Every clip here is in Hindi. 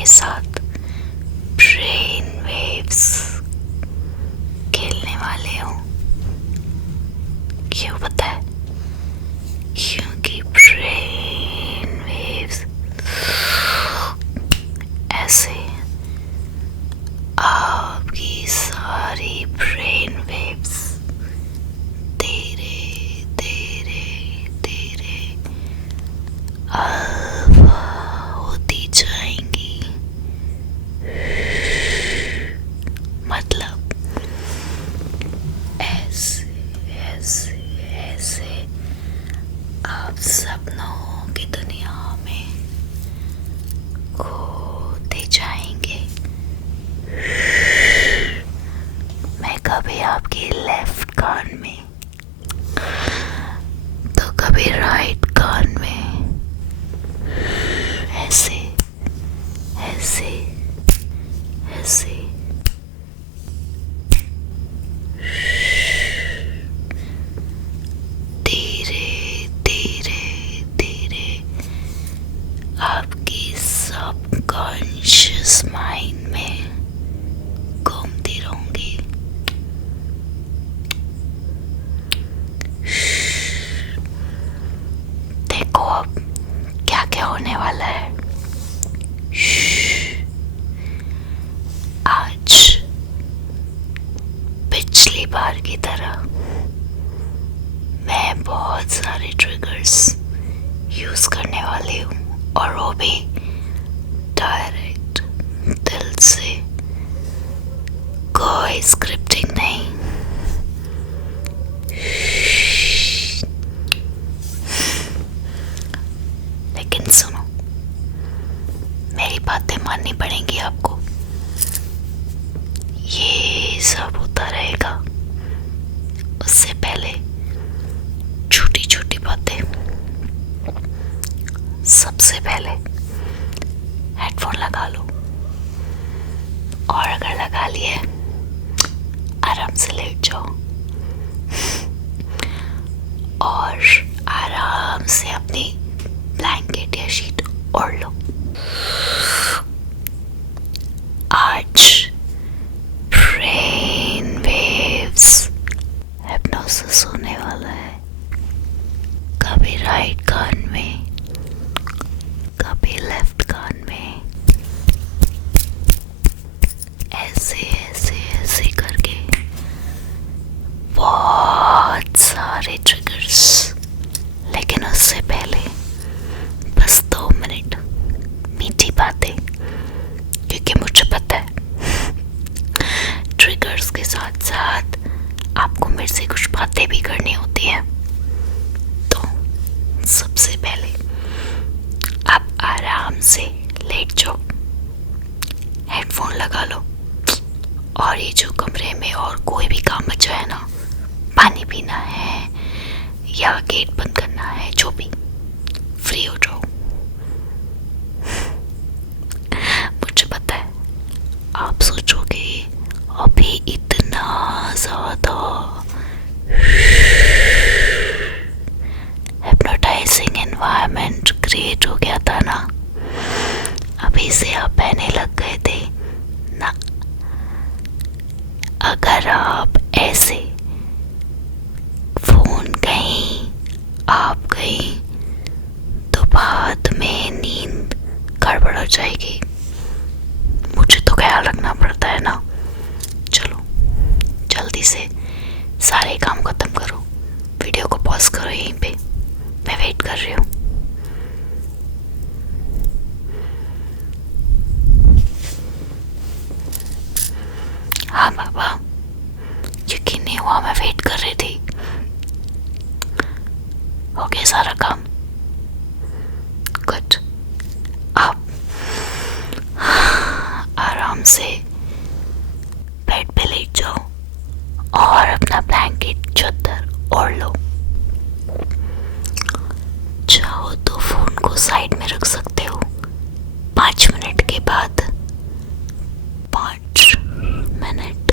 के साथ ब्रेन वेव्स खेलने वाले हूँ। क्यों पता है? क्योंकि ब्रेन वेव्स ऐसे आपकी सारी ब्रेन वेव्स धीरे धीरे धीरे अल्फा होती जाएंगी। मतलब ऐसे ऐसे ऐसे आप सपनों की दुनिया में खोते जाएंगे। मैं कभी आपके लेफ्ट कान में तो कभी राइट कान में ऐसे ऐसे ऐसे धीरे धीरे धीरे आपकी सबकॉन्शियस माइंड में घूमती रहूंगी। देखो अब क्या क्या होने वाला है। आज पिछली बार की तरह मैं बहुत सारे ट्रिगर्स यूज करने वाली हूँ और वो भी डायरेक्ट दिल से, कोई स्क्रिप्टिंग नहीं। लेकिन सुनो, मेरी बातें माननी पड़ेंगी आपको। ये सब होता रहेगा, उससे पहले छोटी छोटी बातें। सबसे पहले हेडफोन लगा लो, और अगर लगा लिए आराम से लेट जाओ और आराम से अपनी ब्लैंकेट या शीट ओढ़ लो। आज ब्रेन वेव्स हिप्नोसिस होने वाला है। कभी राइट कान में, कभी लेफ्ट कान में, ऐसे ऐसे ऐसे करके बहुत सारे ट्रिगर्स। लेकिन उससे पहले बस 2 मिनट मीठी बातें, क्योंकि मुझे पता है ट्रिगर्स के साथ साथ आपको मेरे से कुछ बातें भी करनी होती है। तो सबसे पहले आप आराम से लेट जाओ, हेडफोन लगा लो, और ये जो कमरे में और कोई भी काम बचा है ना, पानी पीना है या गेट बंद करना है, जो भी, फ्री हो जाओ। मुझे पता है आप सोचोगे अभी इतना ज़्यादा हिप्नोटाइजिंग एनवायरनमेंट क्रिएट हो गया था ना, अभी से आप बहने लग गए थे ना। अगर आप ऐसे फोन कहीं आप गई तो बाद में नींद गड़बड़ हो जाएगी। मुझे तो ख्याल रखना पड़ता है ना। चलो जल्दी से सारे काम खत्म करो, वीडियो को पॉज करो यहीं पे, मैं वेट कर रही हूँ। हाँ बाबा, यकीन नहीं हुआ, मैं वेट कर रही थी। हो गया सारा काम? गुड। आप आराम से बेड पे लेट जाओ और अपना ब्लैंकेट चादर ओढ़ लो। चाहो तो फोन को साइड में रख सकते हो। 5 मिनट के बाद 5 मिनट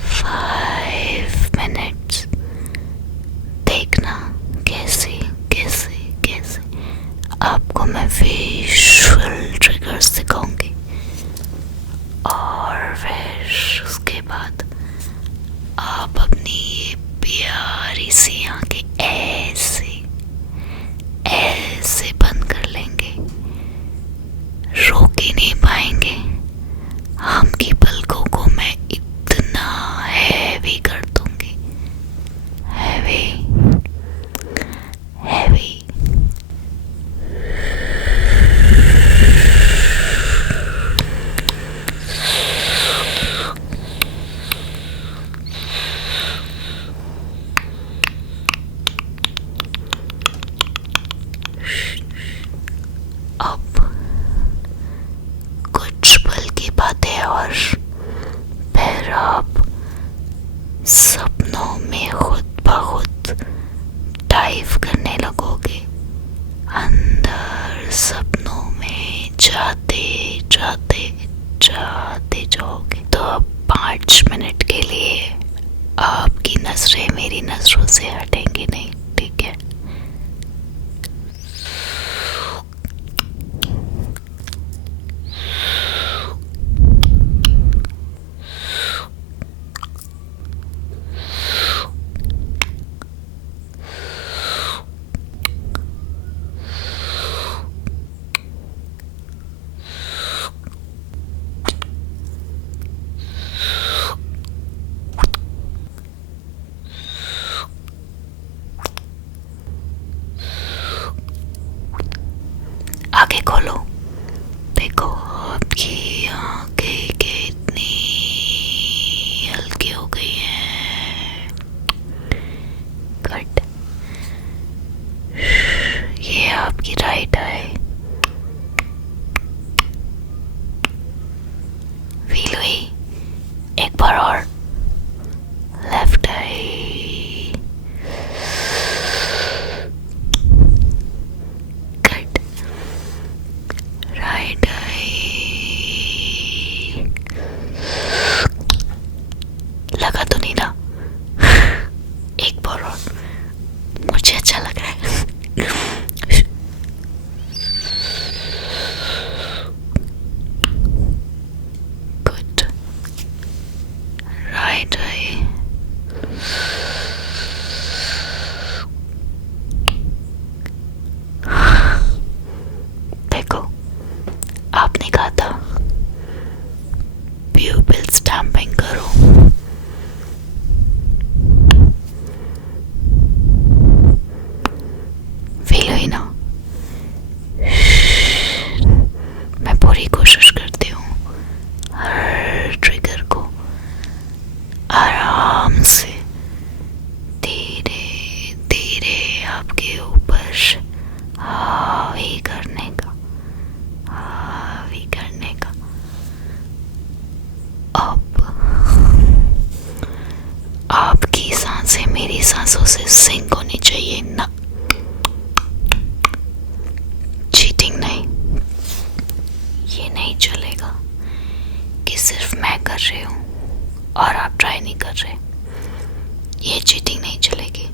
5 मिनट्स देखना कैसे कैसे कैसे आपको मैं विजुअल ट्रिगर्स 5 मिनट के लिए आपकी नजरें मेरी नजरों से हटेंगी नहीं, ठीक है? आगे खोलो, देखो आपकी आंखें कितनी हल्की हो गई हैं। गुड। ये आपकी राइट आई, फील हुई? एक बार और। Left I, good. Right I, लगा तो नहीं ना? एक बार और, मुझे अच्छा लग रहा है। गुड। राइट आई, देखो आपने कहा था प्यूपिल स्टैम्पिंग करो। फील हुई ना? मैं पूरी कोशिश करती हूँ हर ट्रिगर को आराम से धीरे धीरे आपके ऊपर हावी करने का, हावी करने का। अब आपकी सांसें मेरी सांसों से सिंक होनी चाहिए ना, चीटिंग नहीं। ये नहीं चलेगा कि सिर्फ मैं कर रही हूँ और आप ट्राई नहीं कर रहे, ये चीटिंग नहीं चलेगी।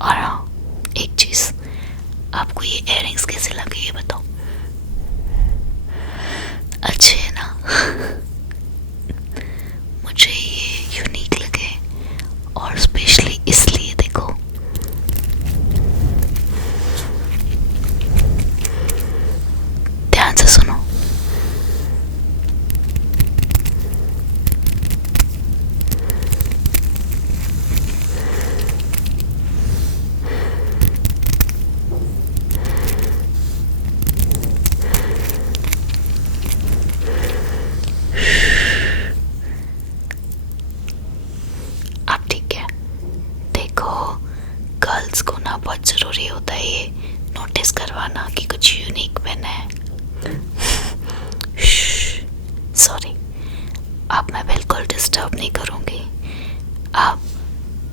और हाँ, एक चीज, आपको ये इयररिंग्स कैसे लगे ये बताओ? अच्छे है ना? मुझे ये यूनिक लगे, और स्पेशली इसलिए देखो, ध्यान से सुनो। अब ठीक है, देखो गर्ल्स को ना बहुत ज़रूरी होता है ये नोटिस करवाना कि कुछ यूनिक पहना है। सॉरी, अब मैं बिल्कुल डिस्टर्ब नहीं करूँगी। अब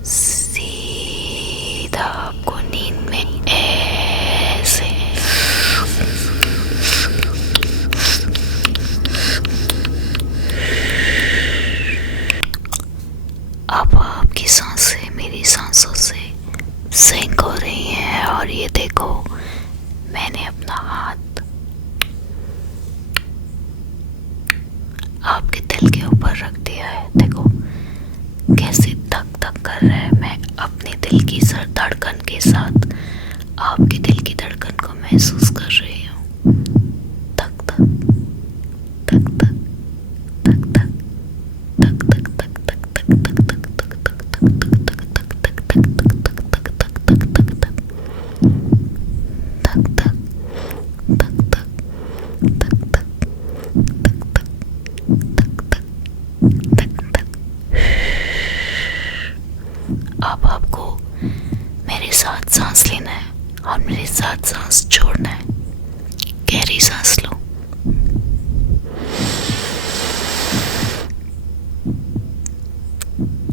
सीधा आपको नींद में ऐसे अब आपकी सांसें मेरी सांसों से सिंक हो रही हैं, और ये देखो मैंने अपना हाथ आपके दिल के ऊपर रख दिया है। देखो कैसे धक धक कर रहा है। मैं अपने दिल की धड़कन के साथ आपके दिल की धड़कन को महसूस कर रही हूँ। धक धक धक धक धक धक धक धक धक धक धक धक अब आपको मेरे साथ सांस लेना है और मेरे साथ सांस छोड़ना है। गहरी सांस लो,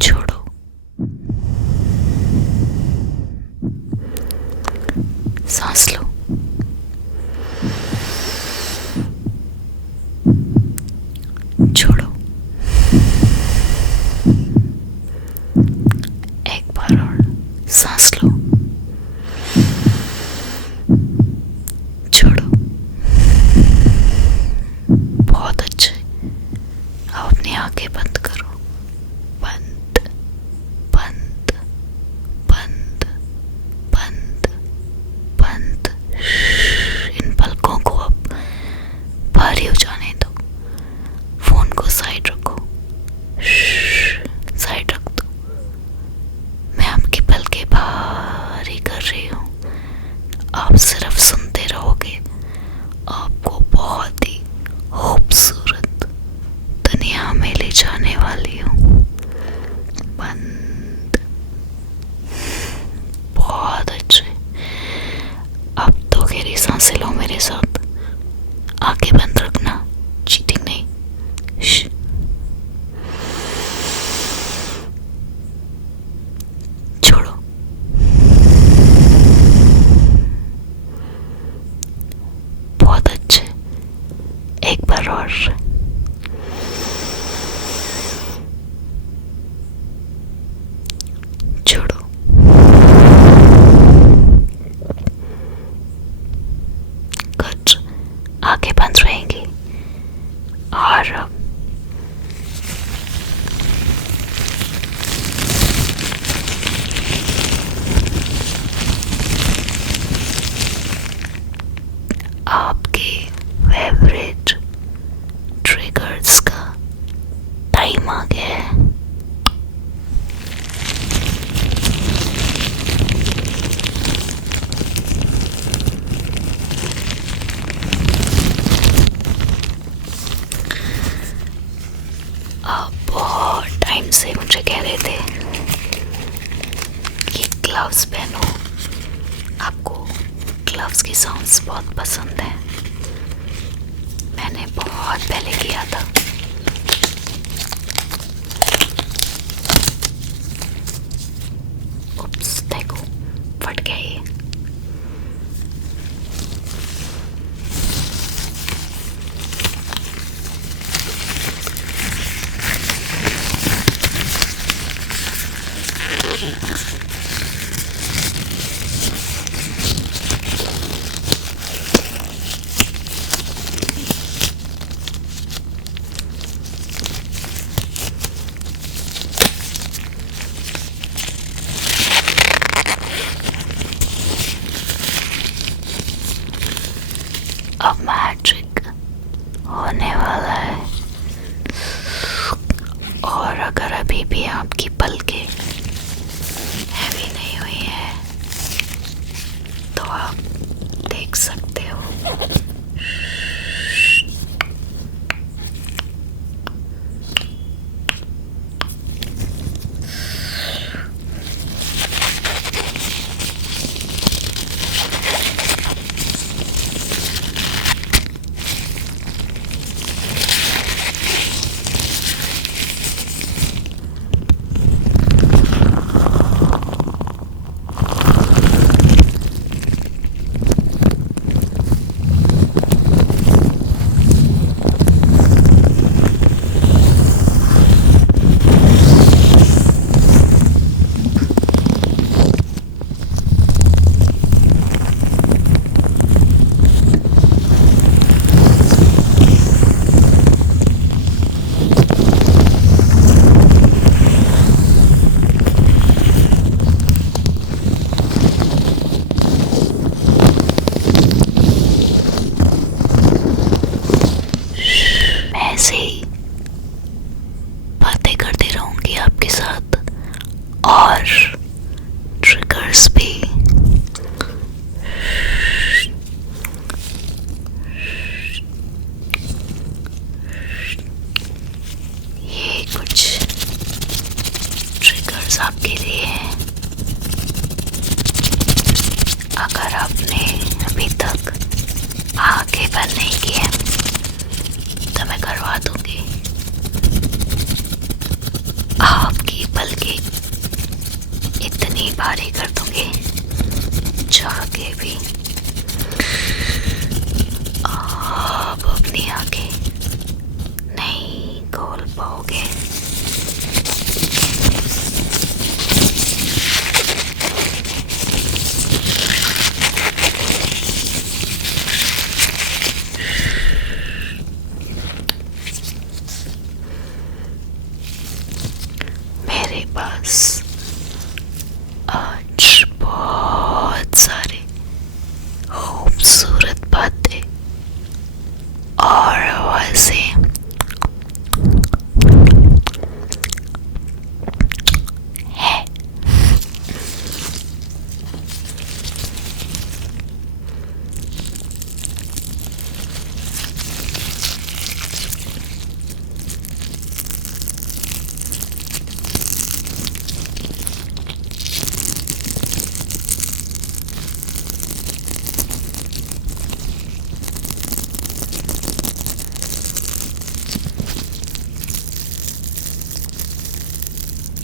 छोड़ो, सांस लो, छोड़ो। आंखें बंद करो। बंद बंद बंद बंद बंद। इन पलकों को अब भारी हो जाने दो। फोन को साइड रखो। साइड रख दो। मैं आपकी पलकें भारी कर रही हूँ। आप सिर्फ सुनते रहोगे। आपको बहुत ही खूबसूरत दुनिया में ले जाने वाली हूँ। बंद। बहुत अच्छे। अब तो गहरी सांसें लो मेरे साथ। आंखें बंद रखना, चीटिंग नहीं। छोड़ो। बहुत अच्छे। एक बार और। छोड़ो। गुड। आंखें बंद रहेंगी और आपके फेवरेट ट्रिगर्स का टाइम आ गया है। आप बहुत टाइम से मुझे कह रहे थे कि ग्लव्स पहनो। आपको ग्लव्स की साउंड्स बहुत पसंद है। मैंने बहुत पहले किया था। उप्स, देखो फट गया ये। अब मैजिक होने वाला है। और अगर अभी भी आपकी पलकें हैवी नहीं हुई है तो आप देख सकते हो। ऐसे ही बातें करती रहूंगी आपके साथ और ट्रिगर्स भी। ये कुछ ट्रिगर्स आपके लिए हैं। अगर आपने अभी तक आंखें बंद नहीं की है तो मैं करवा दूंगी। आपकी पलकें इतनी भारी कर दूंगी चाह के भी आप अपनी आंखें नहीं खोल पाओगे। मेरे पास आज बहुत सारे खूबसूरत बातें और वैसे है।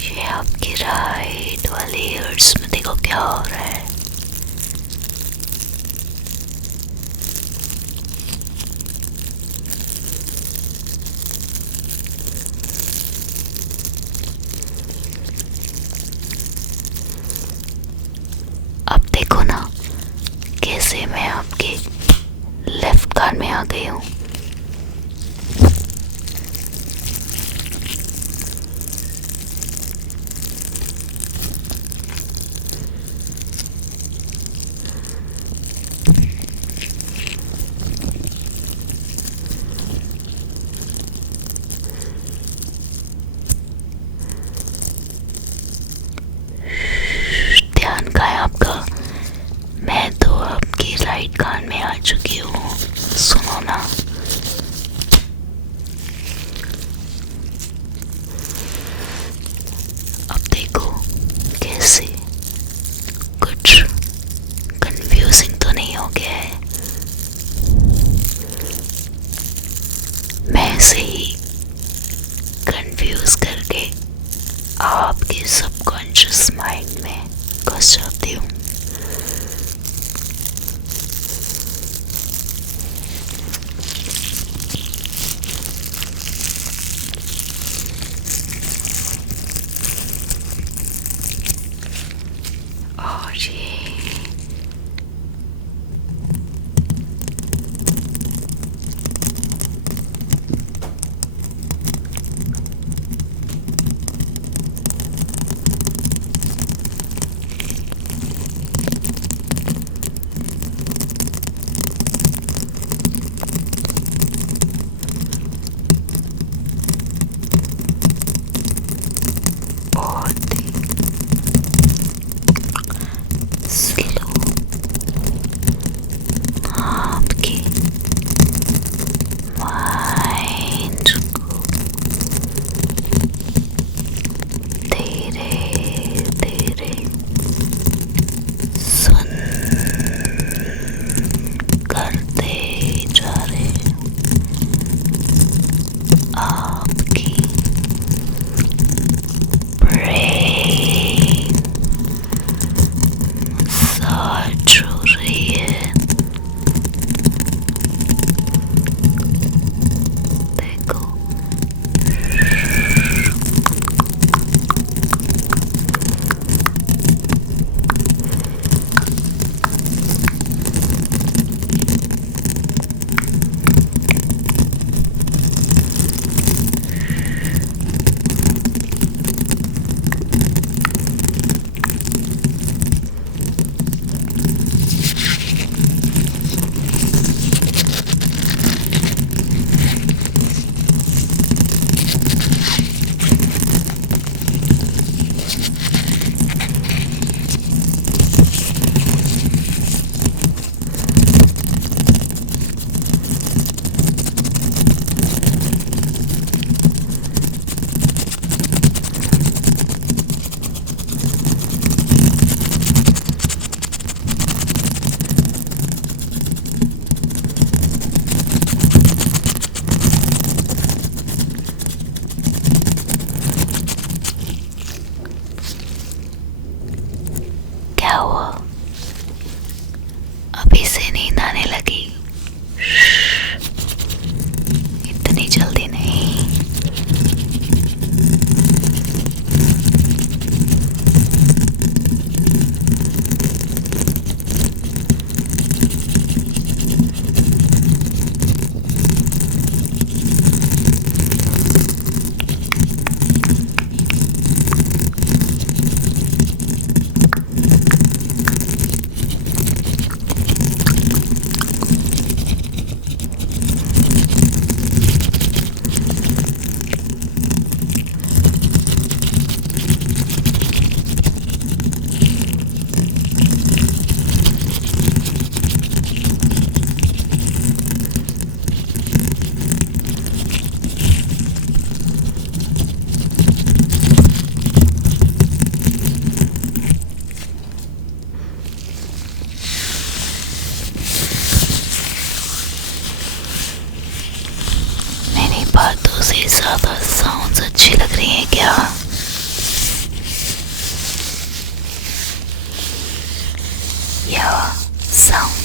ये आपके राइट वाले ईयर्स में देखो क्या हो रहा है। अब देखो ना कैसे मैं आपके लेफ्ट कान में आ गई हूँ। ध्यान का है आपका। मैं तो आपके राइट कान में आ चुकी हूँ, सुनो ना। अब देखो कैसे कुछ कंफ्यूजिंग तो नहीं हो गया है। मैं ऐसे ही कंफ्यूज करके आपके सबकॉन्शियस माइंड में घुस जाती हूँ। और ये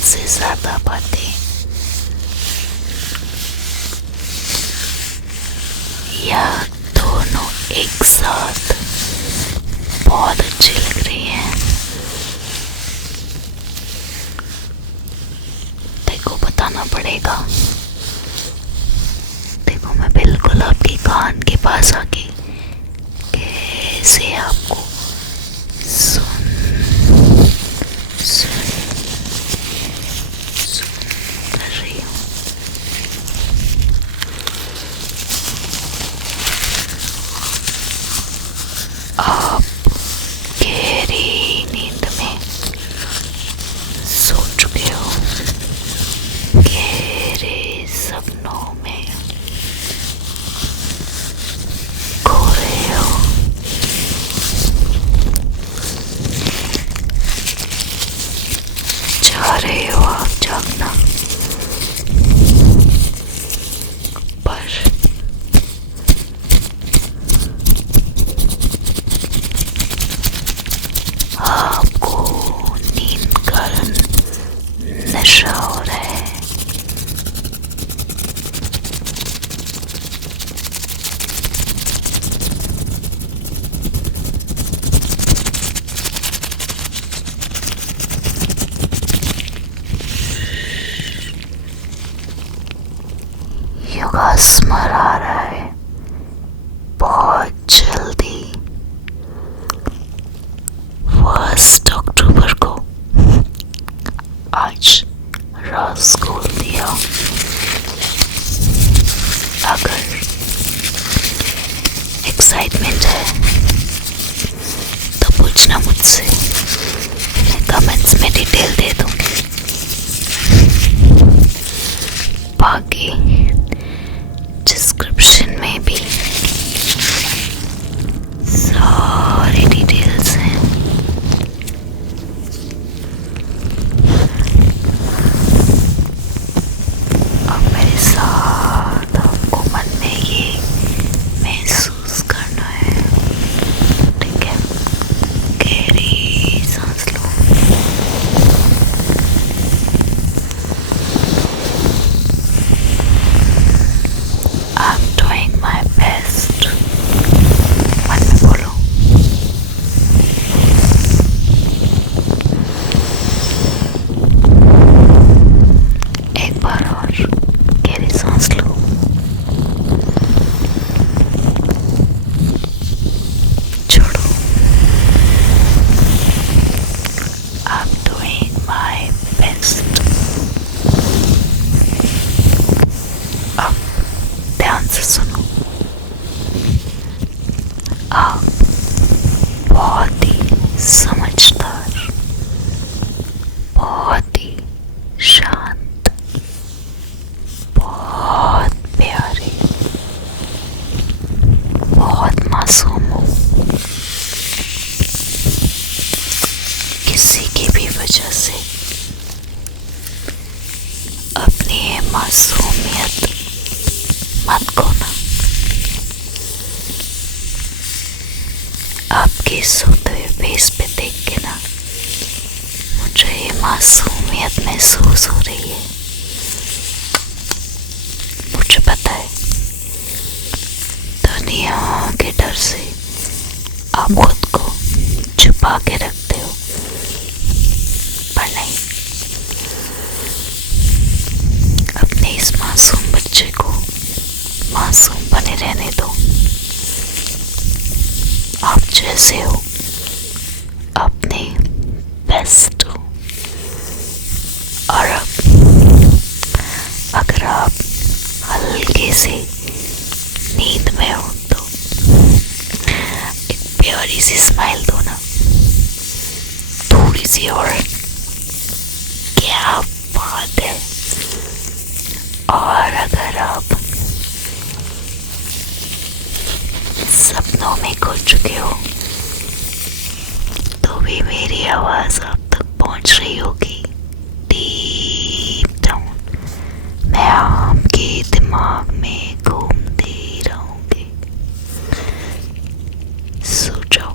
से ज्यादा बातें या दोनों एक साथ बहुत अच्छी लग रही हैं। देखो बताना पड़ेगा। देखो मैं बिल्कुल आपके कान के पास आके कैसे आपको सुन सुन सुन कर रही हूँ। आप गहरी नींद में सो चुके हो, गहरे सपनों में खो रहे हो। चाह रहे हो आप जागना, पर आपको नींद का नशा हो रहा है। युगा स्मर आ रहा है बहुत जल्दी। 1 अक्टूबर को आज राज खोल दिया। अगर एक्साइटमेंट है तो पूछना मुझसे, मैं कमेंट्स में डिटेल दे दूंगी। बाकी डिस्क्रिप्शन में भी सारी डिटेल्स हैं। अब मेरे साथ आपको मन में ये महसूस करना है, ठीक है? गहरी सांस लो। I'm doing my best. मन में बोलो। एक बार और गहरी सांस लो। छोड़ो। I'm doing my best. अब ध्यान से सुनो। आप बहुत ही समझदार, बहुत ही शांत, बहुत प्यारे, बहुत मासूम हो। किसी की भी वजह से अपनी ये मासूमियत मत खोना। आपके सोते हुए फेस पे देख के ना मुझे ये मासूमियत महसूस हो रही है। मुझे पता है दुनिया के डर से आप खुद को छुपा के रखते हो, पर नहीं, अपने इस मासूम बच्चे को मासूम बने रहने दो। आप जैसे हो अपने बेस्ट हो। और अब अगर आप हल्के से नींद में हो तो एक प्यारी सी स्माइल दो ना, थोड़ी सी और। क्या बात है। और अगर आप सपनों में खो चुके हो तो भी मेरी आवाज आप तक पहुंच रही होगी। डीप डाउन मैं आपके दिमाग में घूमती रहूंगी। सो जाओ।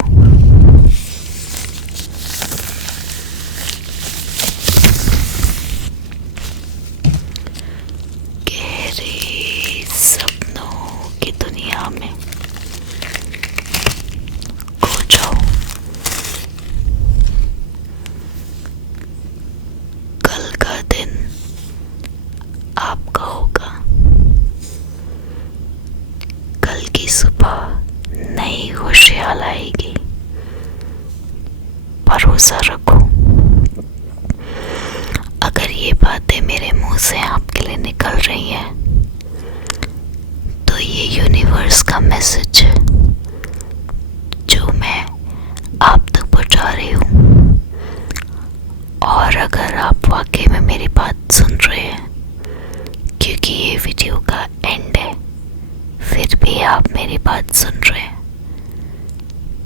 मेरे मुंह से आपके लिए निकल रही है तो ये यूनिवर्स का मैसेज है जो मैं आप तक पहुंचा रही हूँ। और अगर आप वाकई में मेरी बात सुन रहे हैं, क्योंकि ये वीडियो का एंड है, फिर भी आप मेरी बात सुन रहे हैं,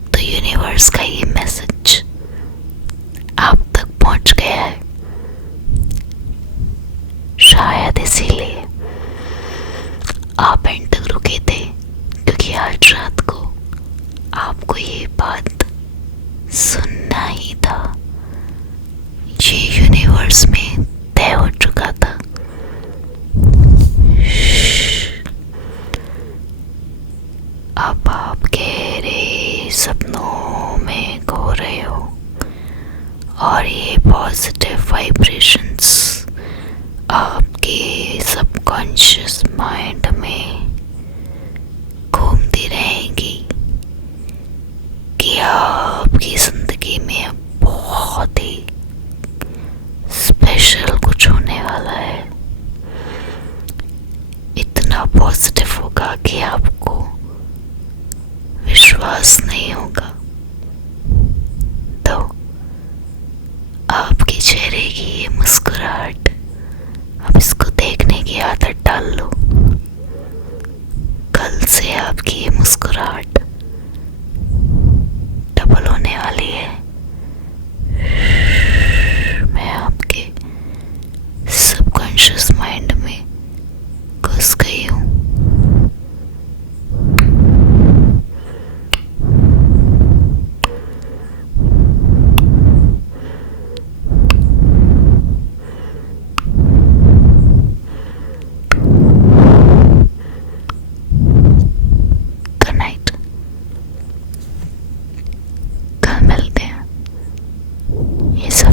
तो यूनिवर्स का ये मैसेज आप तक पहुंच गया है। शायद इसीलिए आप एंड तक रुके थे, क्योंकि आज रात को आपको ये बात सुनना ही था। ये यूनिवर्स में तय हो चुका था। अब आप गहरे सपनों में खो रहे हो और ये पॉजिटिव वाइब्रेशंस आपके सबकॉन्शियस माइंड में घूमती रहेंगी कि आपकी जिंदगी में बहुत ही स्पेशल कुछ होने वाला है। इतना पॉजिटिव होगा कि आपको विश्वास नहीं होगा। तो आपके चेहरे की ये मुस्कुराहट, अब इसको देखने की आदत डाल लो। कल से आपकी ये मुस्कुराहट डबल होने वाली है। मैं आपके सबकॉन्शियस माइंड में घुस गई हूँ। Good night. कल मिलते हैं। ये सब